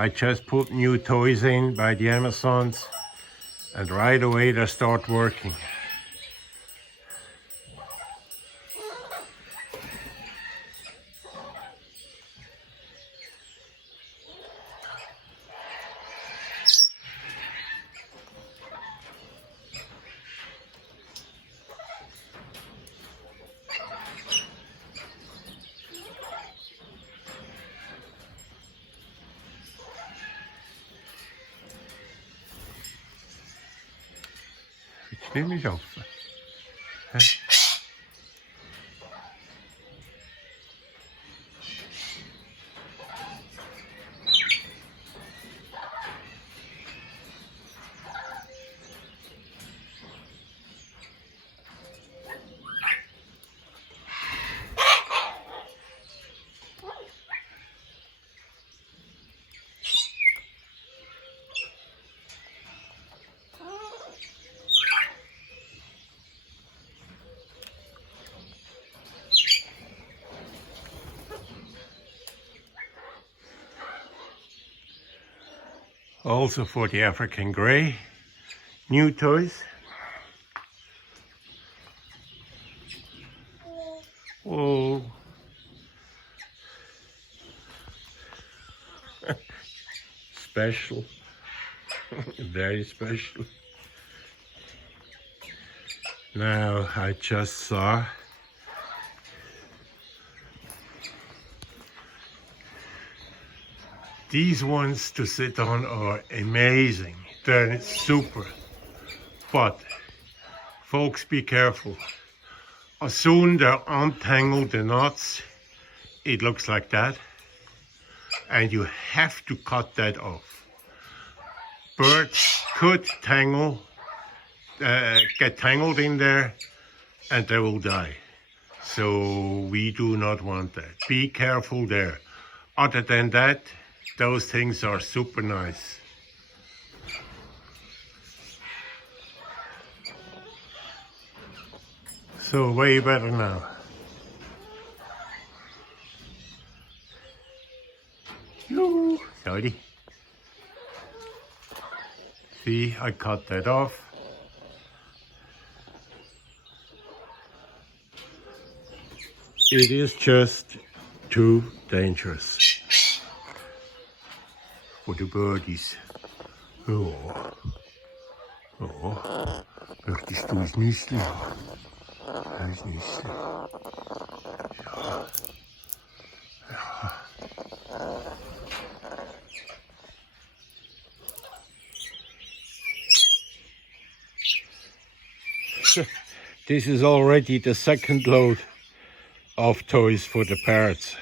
I just put new toys in by the Amazons, and right away they start working. Ich nehme mich auf. Also for the African Grey, new toys. Oh, special, very special. Now I just saw these ones to sit on are amazing. They're super. But folks, be careful. As soon as they untangle the knots, it looks like that. And you have to cut that off. Birds could get tangled in there, and they will die. So we do not want that. Be careful there. Other than that, those things are super nice. So way better now. Yoo, sorry. See, I cut that off. It is just too dangerous for the birdies. Oh, oh, möchtest du es Nüssli haben? Ein Nüssli. Ja. Ja. This is already the second load of toys for the parrots.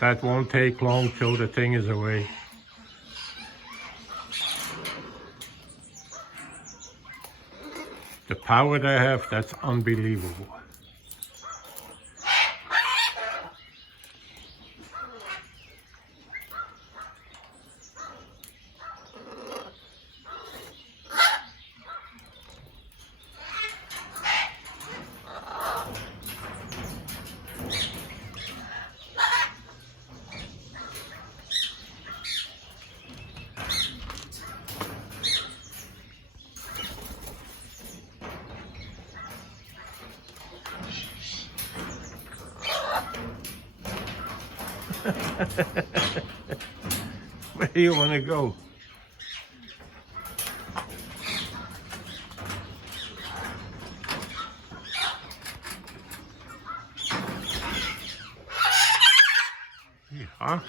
That won't take long till the thing is away. The power they have, that's unbelievable. Where do you want to go? Yeah.